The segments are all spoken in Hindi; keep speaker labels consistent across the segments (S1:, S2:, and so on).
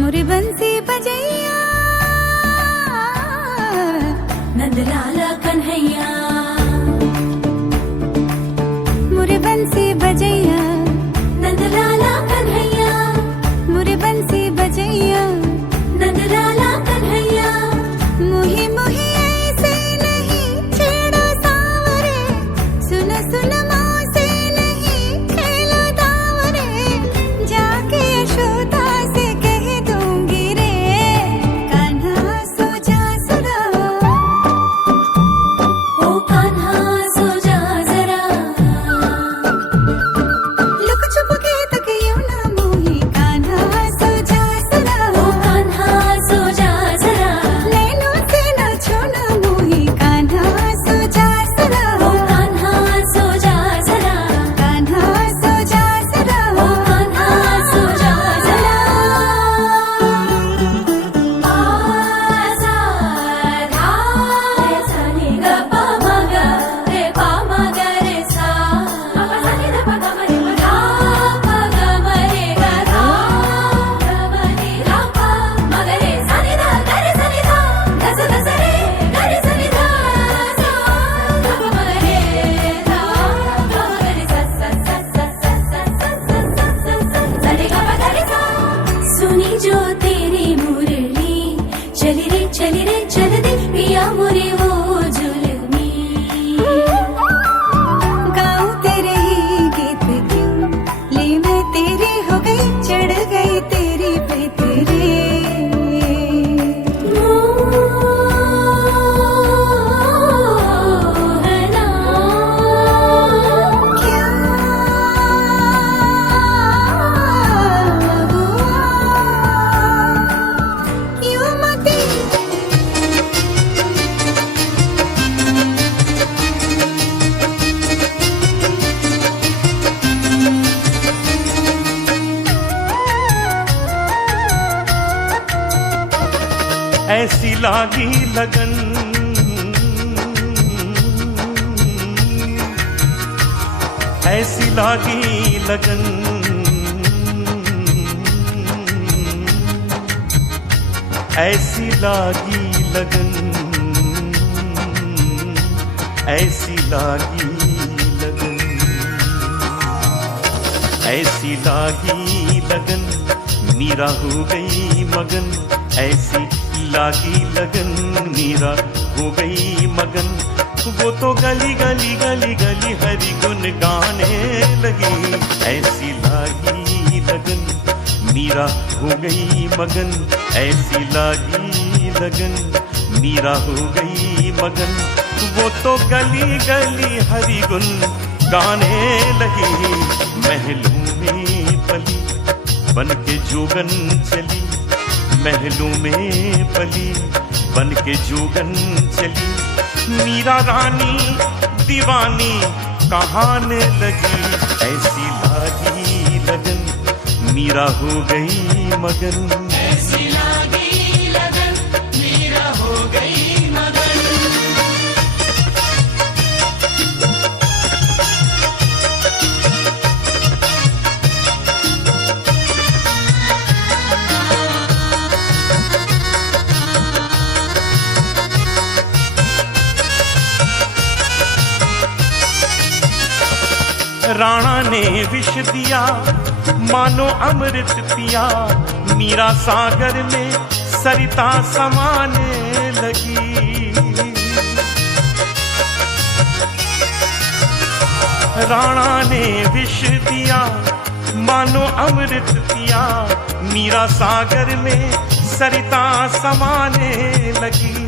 S1: मुरी बंसी बजैया ऐसी
S2: लागी लगन। ऐसी लागी लगन। ऐसी लागी लगन। ऐसी लागी लगन। ऐसी लागी लगन। मीरा हो गई मगन। ऐसी लागी लगन मीरा हो गई मगन। वो तो गली गली गली गली हरि गुन गाने लगी। ऐसी लागी लगन मीरा, हो गई मगन। ऐसी लागी लगन मीरा, हो गई मगन। वो तो गली गली हरि गुन गाने लगी। महलों में पली बन के जोगन चली। महलों में पली बन के जोगन चली। मीरा रानी, दीवानी, कहाने लगी। ऐसी लागी लगन, मीरा हो गई मगन। राणा ने विष दिया, मानो अमृत पिया। मीरा सागर में सरिता समाने लगी। राणा ने विष दिया, मानो अमृत पिया। मीरा सागर में सरिता समाने लगी।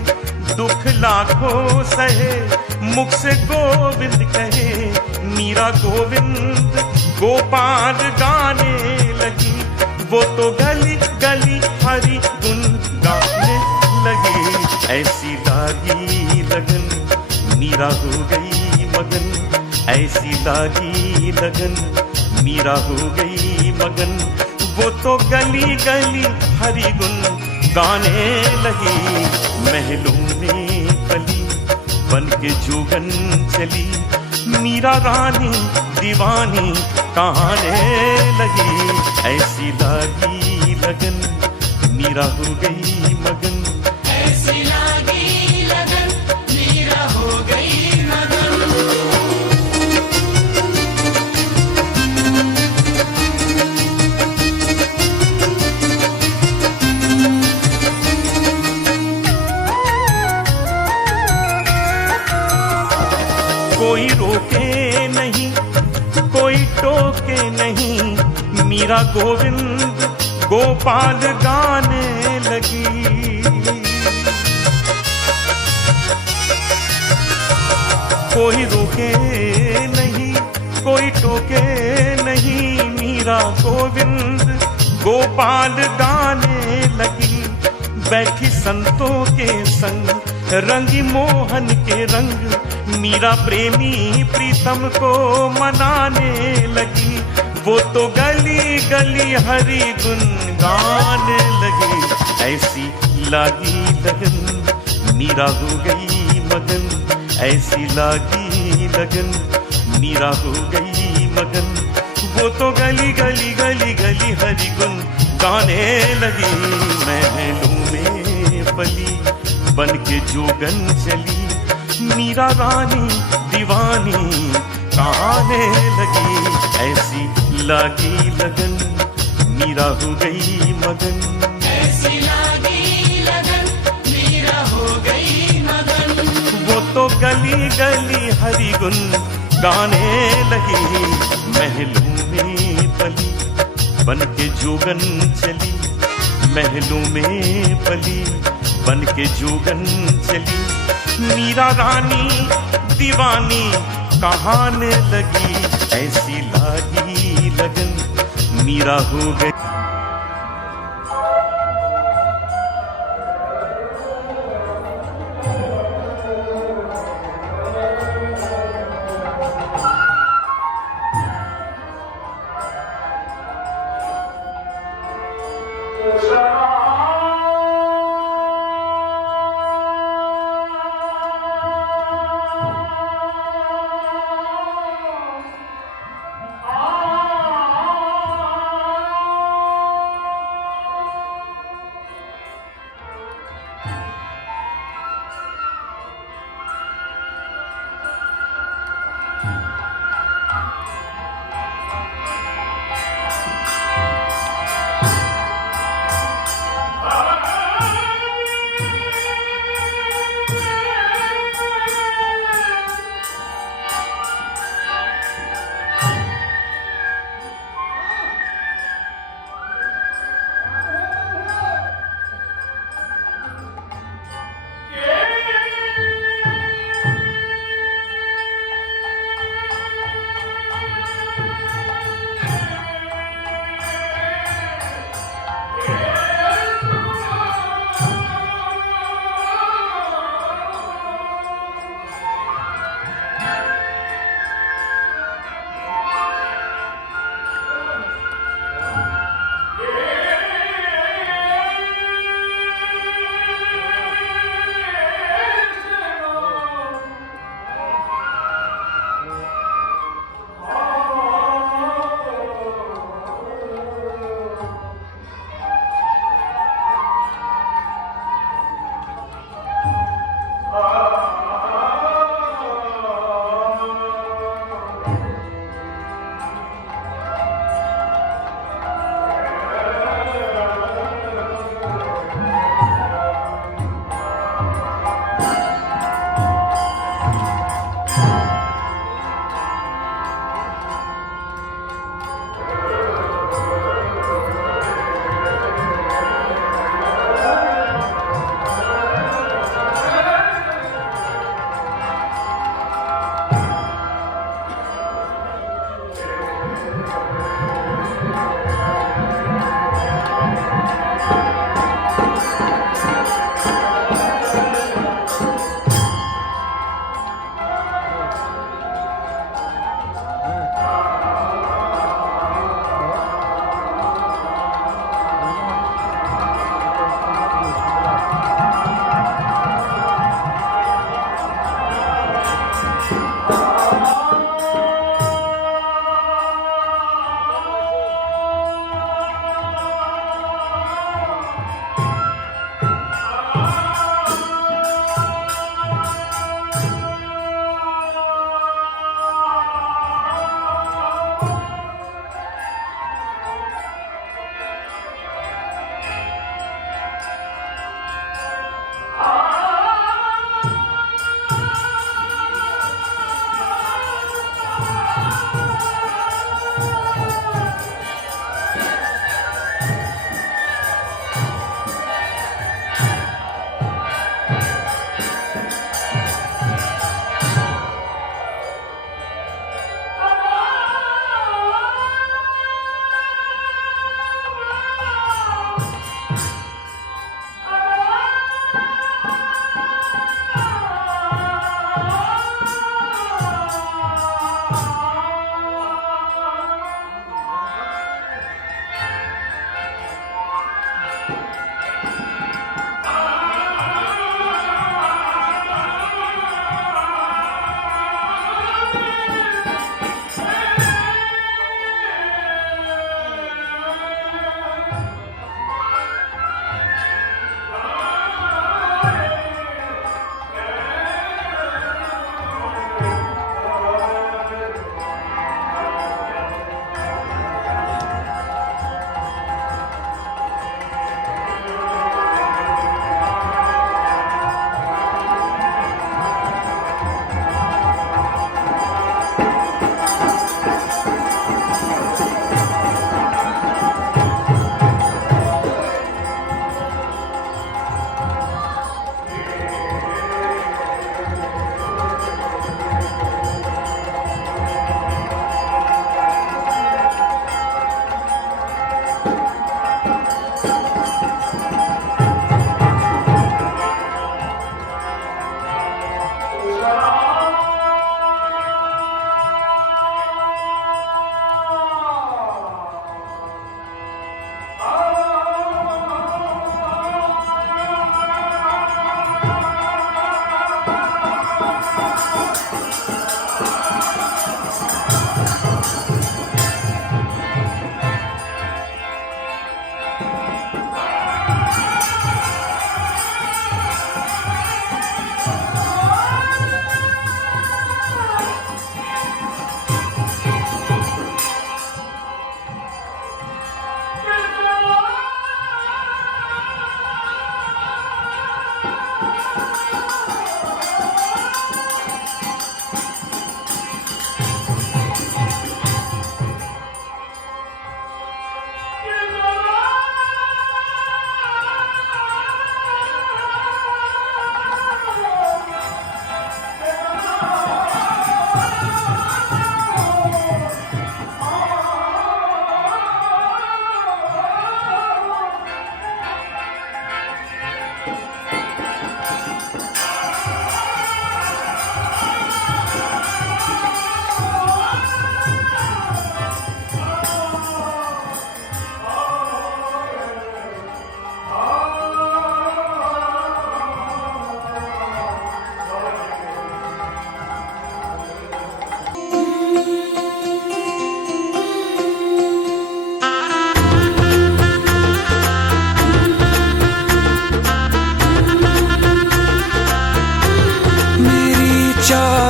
S2: दुख लाखों सहे, मुख से गोविंद कहे मीरा गोविंद, गोपाल गाने लगी। वो तो गली गली हरी गुन गाने लगी। ऐसी लागी लगन, मीरा हो गई मगन। ऐसी लागी लगन, मीरा हो गई मगन। वो तो गली गली हरी गुन गाने लगी। महलों में पली बन के जोगन चली। मीरा रानी दीवानी कहाने लगी ऐसी लगी लगन मीरा हो गई मगन। नहीं। मीरा गोविंद गोपाल गाने लगी। कोई रोके नहीं, कोई टोके नहीं। मीरा गोविंद गोपाल गाने लगी। बैठी संतों के संग, रंगी मोहन के रंग। मीरा प्रेमी प्रीतम को मनाने लगी। वो तो गली गली हरी गुन गाने लगी। ऐसी लागी लगन मीरा हो गई मगन। ऐसी लागी लगन मीरा हो गई मगन। वो तो गली गली गली गली हरी गुन गाने लगी। महलों में पली बन के जोगन चली। मीरा रानी दीवानी गाने लगी। ऐसी लागी लगन मीरा हो गई मगन। ऐसी लागी लगन मीरा हो गई मगन। वो तो गली गली हरी गुन गाने लगी महलों में पली। बन के जोगन चली महलों में पली। बन के जोगन चली मीरा रानी दीवानी कहाने लगी। ऐसी लागी लगन मीरा हो गई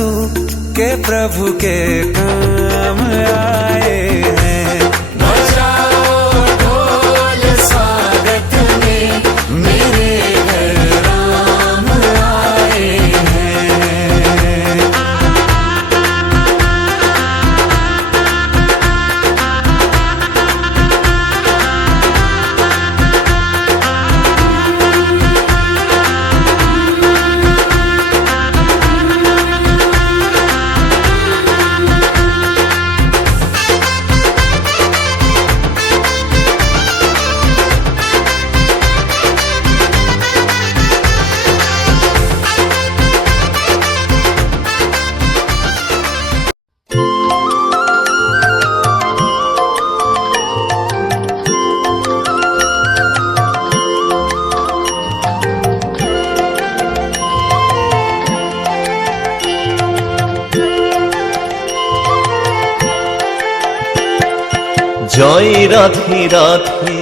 S3: के प्रभु के काम आए
S4: জয় রাধে রাধে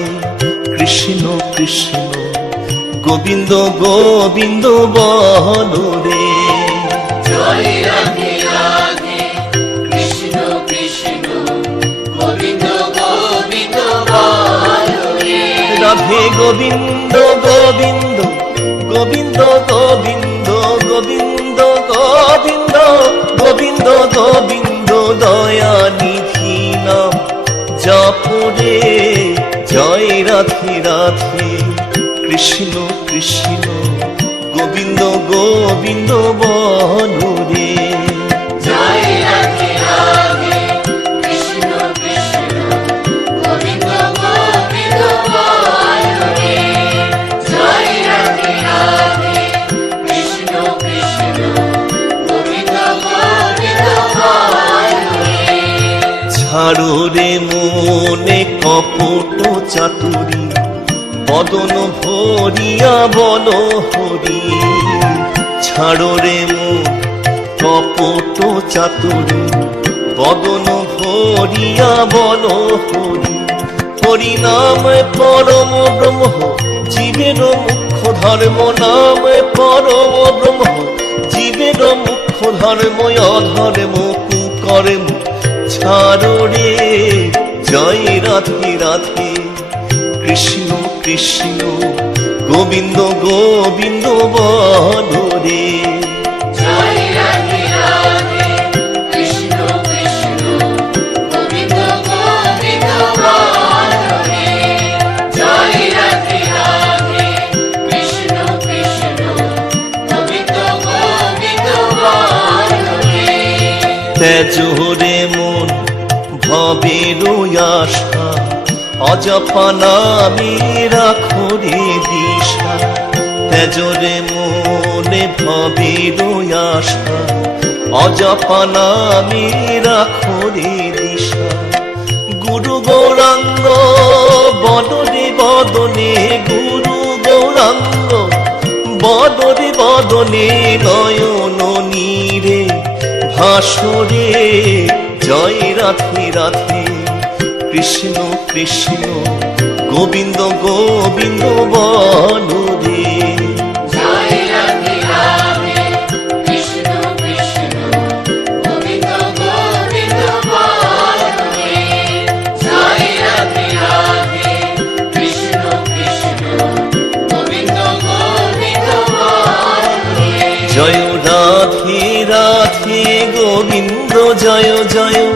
S4: কৃষ্ণ কৃষ্ণ গোবিন্দ গোবিন্দ বল রে। রাধে গোবিন্দ গোবিন্দ গোবিন্দ গোবিন্দ গোবিন্দ গোবিন্দ গোবিন্দ গোবিন্দ দয়া নিধি নাম রে জয় রাধে রাধে। কৃষ্ণ কৃষ্ণ গোবিন্দ গোবিন্দ বনু রে ঝাড়ু রে কপট চাতুরি, বদন ভরিয়া বল হরি। ছাড়ো রে মন কপট চাতুরি, বদন ভরিয়া বল হরি। হরি নাম পরম ব্রহ্ম, জীবের মুখ্য ধর্ম নাম পরম ব্রহ্ম। জীবের মুখ্য ধর্ম অধর্ম কুকর্ম, ছাড়ো রে জয় রাধে রাধে। কৃষ্ণ কৃষ্ণ গোবিন্দ গোবিন্দ বধরে তেজ আশা অজপা নামে রাখো রে দিশা। তেজরে মনে ভবের আশা অজপা নামে রাখো রে দিশা। গুরু গৌরাঙ্গ, বদনে বদনে, গুরু গৌরাঙ্গ, বদনে বদনে নয়ন নীরে, ভাসরে, জয় রাধে রাধে। কৃষ্ণ কৃষ্ণ গোবিন্দ গোবিন্দ
S5: বলুদে জয় রাধি রাধি গোবিন্দ
S4: জয় জয়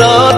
S4: দৌলত